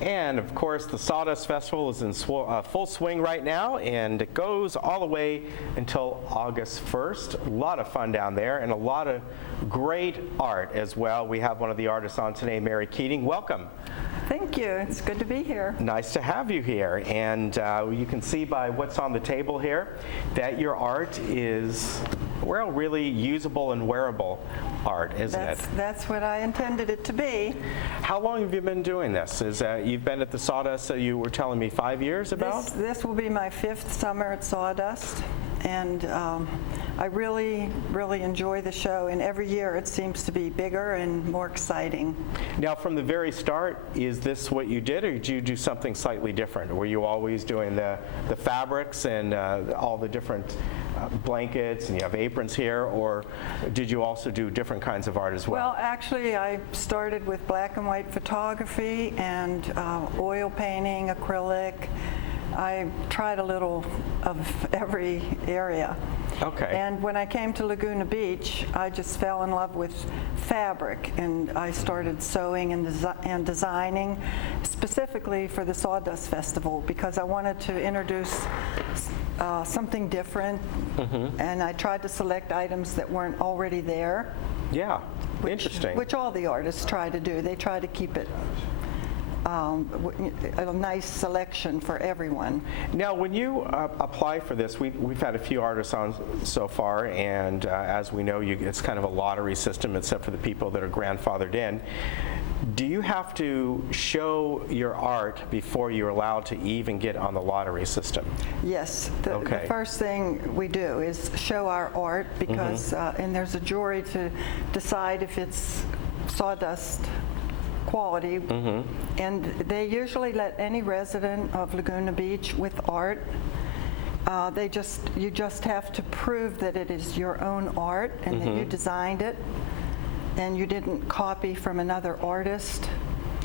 And of course, the Sawdust Festival is in full swing right now, and it goes all the way until August 1st. A lot of fun down there, and a lot of great art as well. We have one of the artists on today, Mary Keating. Welcome. Thank you. It's good to be here. Nice to have you here. And you can see by what's on the table here that your art is, well, really usable and wearable art, isn't it? That's what I intended it to be. How long have you been doing this? You've been at the Sawdust, so you were telling me 5 years about? This will be my 5th summer at Sawdust, and I really enjoy the show, and every year it seems to be bigger and more exciting. Now, from the very start, is this what you did, or did you do something slightly different? Were you always doing the fabrics and all the different blankets, and you have aprons here, or did you also do different kinds of art as well? Well, actually, I started with black and white photography and oil painting, acrylic. I tried a little of every area. Okay. And when I came to Laguna Beach, I just fell in love with fabric, and I started sewing and designing specifically for the Sawdust Festival because I wanted to introduce something different, and I tried to select items that weren't already there. Yeah, interesting. Which all the artists try to do. They try to keep it a nice selection for everyone. Now, when you apply for this, we've had a few artists on so far, and as we know, it's kind of a lottery system, except for the people that are grandfathered in. Do you have to show your art before you're allowed to even get on the lottery system? Yes. The first thing we do is show our art because, and there's a jury to decide if it's Sawdust quality, and they usually let any resident of Laguna Beach with art. You just have to prove that it is your own art and that you designed it and you didn't copy from another artist.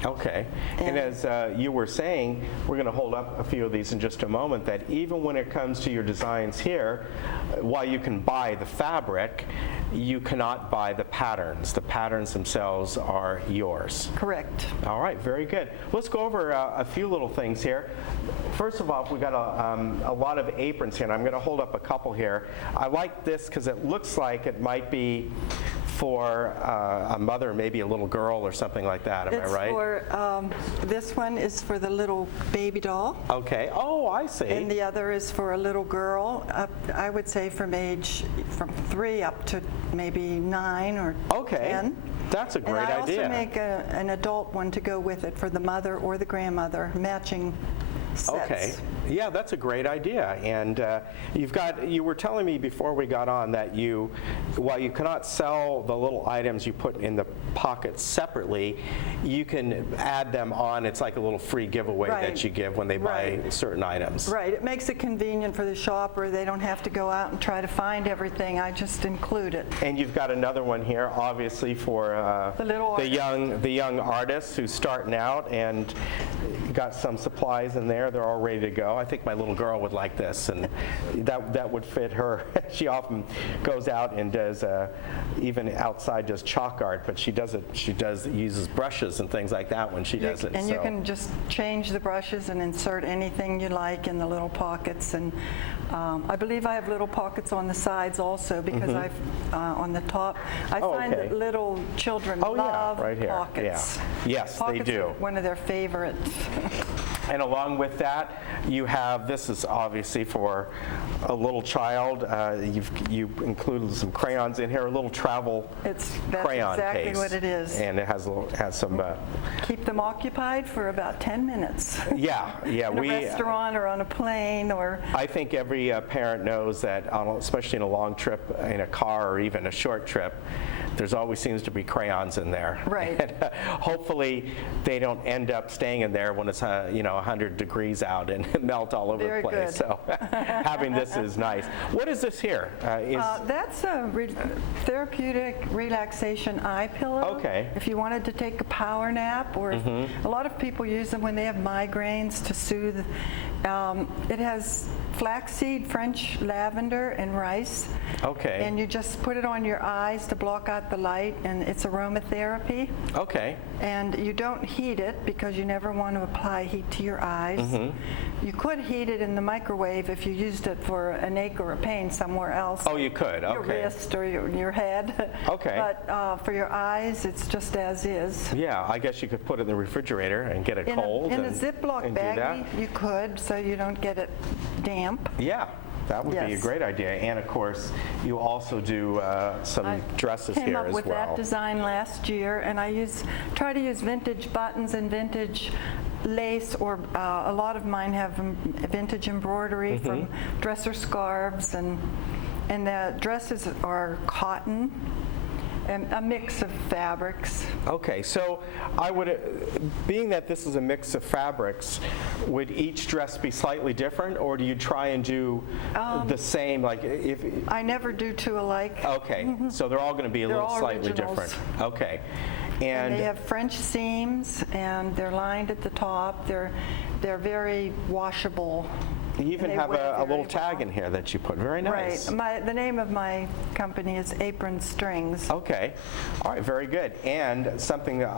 Okay. And as you were saying, we're going to hold up a few of these in just a moment, that even when it comes to your designs here, while you can buy the fabric, you cannot buy the patterns. The patterns themselves are yours. Correct. All right, very good. Let's go over a few little things here. First of all, we've got a lot of aprons here, and I'm going to hold up a couple here. I like this because it looks like it might be for a mother, maybe a little girl or something like that. Am I right? This one is for the little baby doll. Okay. Oh, I see. And the other is for a little girl, I would say from 3 up to maybe 9 or 10. That's a great idea. And I also make an adult one to go with it for the mother or the grandmother, matching sets. Okay. Yeah, that's a great idea. And you were telling me before we got on that while you cannot sell the little items you put in the pockets separately, you can add them on. It's like a little free giveaway that you give when they buy certain items. Right. It makes it convenient for the shopper. They don't have to go out and try to find everything. I just include it. And you've got another one here, obviously, for the young artists who's starting out, and you got some supplies in there. They're all ready to go. I think my little girl would like this, and that would fit her. She often goes out and does even outside does chalk art, but she uses brushes and things like that when she does it. And you can just change the brushes and insert anything you like in the little pockets. And I believe I have little pockets on the sides also because on the top. I find that little children love pockets. Yeah. Yes, pockets they do. Are one of their favorites. And along with that, you have, this is obviously for a little child. You included some crayons in here, a little travel crayon exactly case. What it is. And it has some. Keep them occupied for about 10 minutes. Yeah. in a restaurant or on a plane or. I think every parent knows that, especially in a long trip in a car or even a short trip, there's always seems to be crayons in there. Right. And, hopefully they don't end up staying in there when it's 100 degrees out and melt all over the place. Good. So having this is nice. What is this here? That's a therapeutic relaxation eye pillow. Okay. If you wanted to take a power nap, or a lot of people use them when they have migraines to soothe. It has flaxseed, French lavender, and rice. Okay. And you just put it on your eyes to block out the light, and it's aromatherapy. Okay. And you don't heat it because you never want to apply heat to your eyes. You could heat it in the microwave if you used it for an ache or a pain somewhere else. Oh, you could. Your Okay. wrist or your head. Okay. But for your eyes, it's just as is. Yeah, I guess you could put it in the refrigerator and get it cold. In a and Ziploc do that. bag, you could, so you don't get it damp. Yeah, that would be a Yes. great idea. And of course, you also do some dresses Came here up as with well. that design last year, and I try to use vintage buttons and vintage lace, or a lot of mine have vintage embroidery from dresser scarves, and the dresses are cotton. And a mix of fabrics. Okay, so I would, being that this is a mix of fabrics, would each dress be slightly different, or do you try and do the same? Like if I never do two alike. Okay, so they're all going to be a They're little all slightly originals. different. Okay, And they have French seams, and they're lined at the top. They're very washable. you even they have wear a little very tag well. in here that you put. Very nice. Right. The name of my company is Apron Strings. Okay, all right, very good. And something that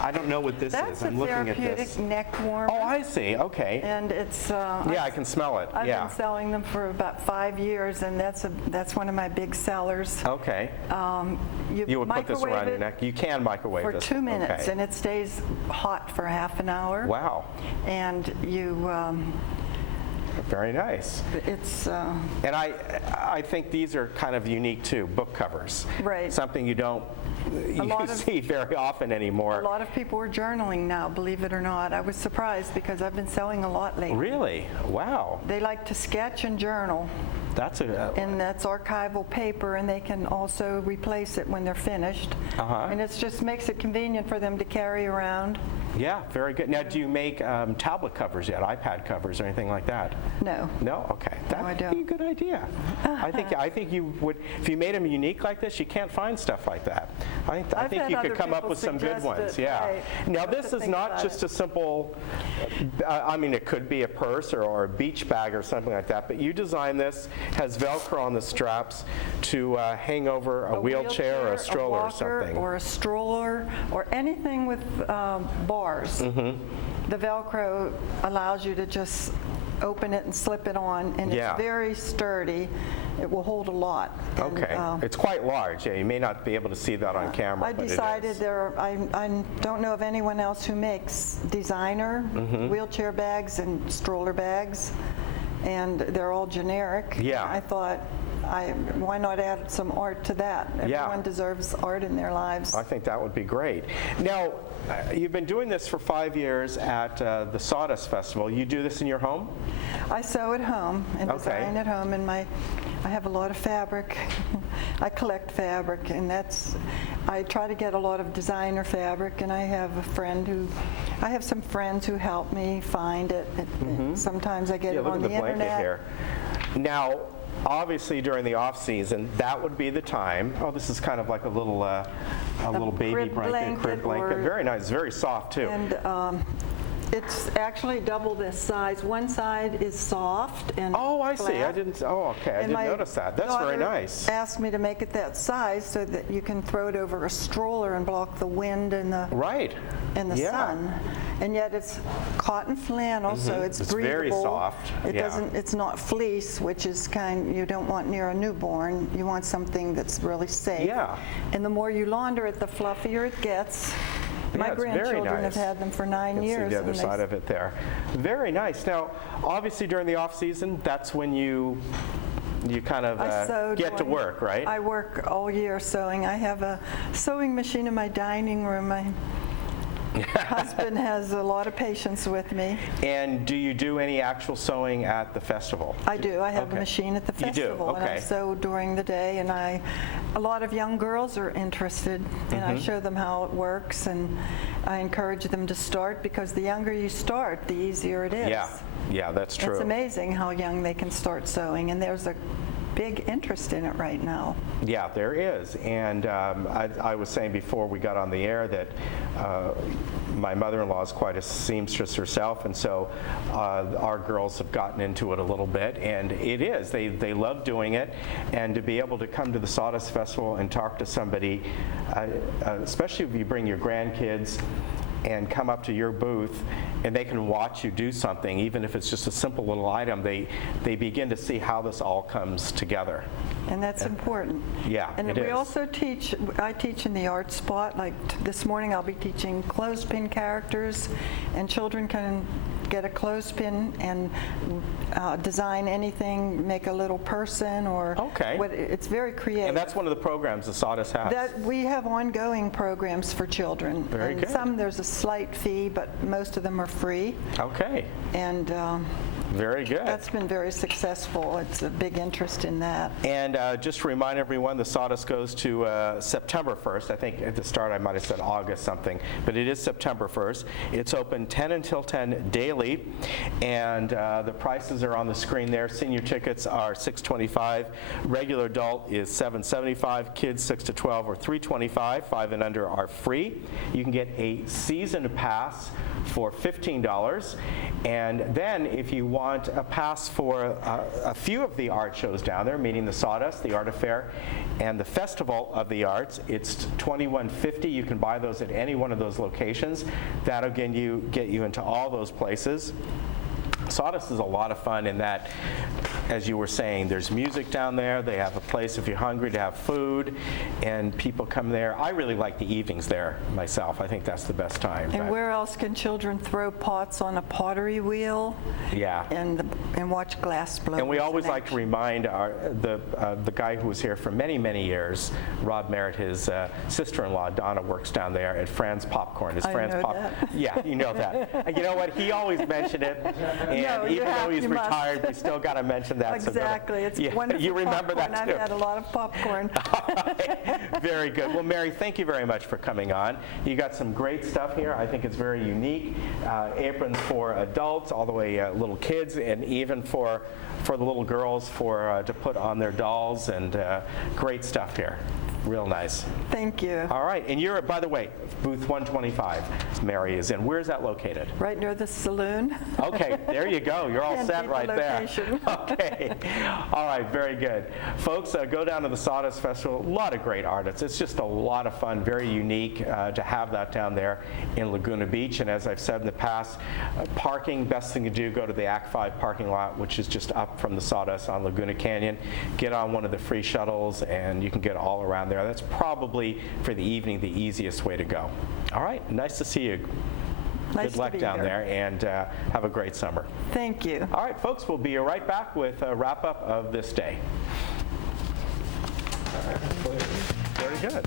I don't know what this That's is. a I'm looking at therapeutic this. neck warmer. Oh, I see. Okay. And it's Yeah, I can smell it. I've Yeah. been selling them for about 5 years, and that's one of my big sellers. Okay. You would put this microwave around your it neck. You can microwave for this. 2 minutes, Okay. and it stays hot for half an hour. Wow. And Very nice. it's And I think these are kind of unique too, book covers. Right. Something you don't see very often anymore. a lot of people are journaling now, believe it or not. I was surprised because I've been selling a lot lately. Really? Wow. They like to sketch and journal, That's a and that's archival paper, and they can also replace it when they're finished. And it just makes it convenient for them to carry around. yeah, very good. Now, do you make tablet covers yet, iPad covers or anything like that? No. No? Okay. That I would don't. be a good idea. I think you would, if you made them unique like this, you can't find stuff like that. I I've think had you other could come up people with some good suggest ones. it, Yeah. right. Now, I'll have this to is think not about just it. a simple, I mean, it could be a purse or a beach bag or something like that, but you designed this, has Velcro on the straps to hang over a wheelchair or a stroller or something. or a stroller, or anything with bars. The Velcro allows you to just open it and slip it on, and Yeah. it's very sturdy. It will hold a lot. And, Okay. It's quite large. Yeah, you may not be able to see that on camera, I but decided it is. I don't know of anyone else who makes designer wheelchair bags and stroller bags, and they're all generic. Yeah. I thought, why not add some art to that? Yeah. Everyone deserves art in their lives. I think that would be great. Now, you've been doing this for 5 years at the Sawdust Festival. You do this in your home? I sew at home and Okay. design at home, and I have a lot of fabric. I collect fabric, and I try to get a lot of designer fabric, and I have some friends who help me find it. Sometimes I get Yeah, it look on at the the blanket internet. here. Now, obviously during the off season, that would be the time. Oh, this is kind of like a little baby crib blanket, crib blanket. or- Very nice. It's very soft too. And it's actually double this size. One side is soft and Oh, I see. flat. I didn't My notice that. That's very daughter nice. asked me to make it that size so that you can throw it over a stroller and block the wind and the Right. Yeah. sun. And yet it's cotton flannel, so it's It's breathable. very soft, It yeah. doesn't. It's not fleece, which is you don't want near a newborn. You want something that's really safe. Yeah. And the more you launder it, the fluffier it gets. My Yeah, it's very grandchildren nice. have had them for 9 You can years. see the other and side of it there. Very nice. Now, obviously during the off season, that's when you kind of I sew get to during- work, right? I work all year sewing. I have a sewing machine in my dining room. My husband has a lot of patience with me. And do you do any actual sewing at the festival? I do. I have Okay. a machine at the You do? festival, and I Okay. sew during the day. And a lot of young girls are interested, and I show them how it works, and I encourage them to start, because the younger you start, the easier it is. Yeah, that's true. It's amazing how young they can start sewing, and there's a big interest in it right now. Yeah, there is. And I was saying before we got on the air that my mother-in-law is quite a seamstress herself, and so our girls have gotten into it a little bit, and it is. They love doing it, and to be able to come to the Sawdust Festival and talk to somebody, especially if you bring your grandkids and come up to your booth and they can watch you do something, even if it's just a simple little item, they begin to see how this all comes together. And that's important. Yeah, and it we is. also teach, I teach in the art spot, like this morning I'll be teaching clothespin characters, and children can get a clothespin and design anything, make a little person, or Okay. It's very creative. And that's one of the programs the Sawdust has. That we have ongoing programs for children. Very and good. Some there's a slight fee, but most of them are free. Okay, And very good. that's been very successful. It's a big interest in that. And just to remind everyone, the Sawdust goes to September 1st. I think at the start I might have said August something, but it is September 1st. It's open 10 until 10 daily, and the prices are on the screen there. Senior tickets are $6.25. Regular adult is $7.75. Kids 6 to 12 are $3.25. 5 and under are free. You can get a season pass for $15, and then if you want a pass for a few of the art shows down there, meaning the Sawdust, the Art Affair, and the Festival of the Arts, it's $21.50. You can buy those at any one of those locations. That'll get you into all those places. Sawdust is a lot of fun in that, as you were saying, there's music down there. They have a place if you're hungry to have food, and people come there. I really like the evenings there myself. I think that's the best time. And where else can children throw pots on a pottery wheel? Yeah. And watch glass blowers? And we always like to remind the guy who was here for many, many years, Rob Merritt, his sister-in-law, Donna, works down there at Fran's Popcorn. I know that. Yeah, you know that. And you know what? He always mentioned it, and No, even though he's you must. retired, we still got to mention that. Exactly. It's Yeah, wonderful you remember popcorn. that too. I've had a lot of popcorn. Very good. Well, Mary, thank you very much for coming on. You got some great stuff here. I think it's very unique. Aprons for adults, all the way little kids, and even for the little girls to put on their dolls, and great stuff here. Real nice. Thank you. All right. And you're, by the way, booth 125, Mary is in. Where's that located? Right near the saloon. Okay, there you go. You're all Can't set beat the right there. location. Okay. All right, very good. Folks, go down to the Sawdust Festival. A lot of great artists. It's just a lot of fun, very unique to have that down there in Laguna Beach. And as I've said in the past, parking, best thing to do, go to the Act 5 parking lot, which is just up from the Sawdust on Laguna Canyon. Get on one of the free shuttles, and you can get all around there. That's probably, for the evening, the easiest way to go. All right, nice to see you. Nice Good luck to be down here. there, and have a great summer. Thank you. All right, folks, we'll be right back with a wrap-up of this day. Very good.